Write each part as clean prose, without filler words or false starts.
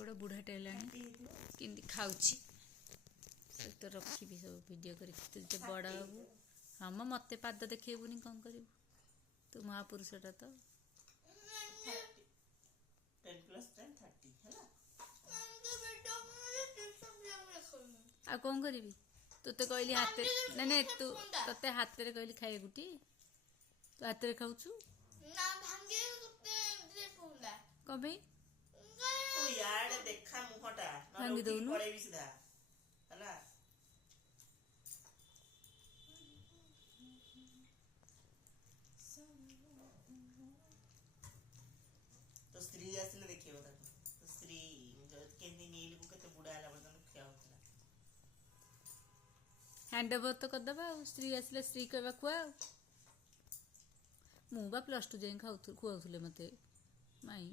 बड़ बुढ़ाटे हेलानी केमती खाऊची तो रखी सब वीडियो कर बड़ हबू हाँ म मत पाद देखबूनी कौन कर तू महापुरुषटा तो आ कौन करी तुते कहली हाथ ना ना तू ते हाथ में कहली खाए गुटी तू हाथ में खाऊ कौन भांगी दौनु तो स्त्री आसले देखियो तो स्त्री केनी नील को केते बुढ़ा हला बर्तन क्या होतला हैंड ओवर तो कर दबा स्त्री आसले स्त्री कहबा खुआ मु बा +2 जाई खुआउले मते माई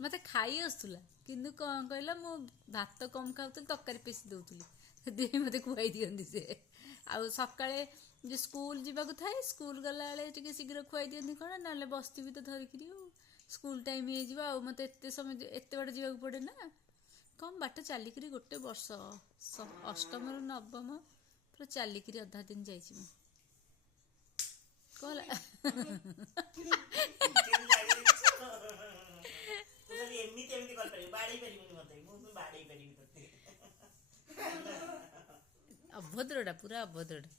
मत खाई आसुला किंतु कौन कहला मु भात कम खाऊली तरकारी पेशी दौली मत खुआई दिखती से आउ सकाଳେ जो स्कूल जावाक थाए स्कूल गला टे शीघ्र खुआई दिखती कौन ना बसती तो धरिकी स्कूल टाइम हो मत एत समय एत बाट जावाक पड़े ना कम बाट चलिक गोटे वर्ष अष्टम रु नवम पूरा चलिक अधा दिन जाइए अभद्रटा पूरा अभद्रटा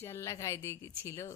जल्ला खाई दे छिलो।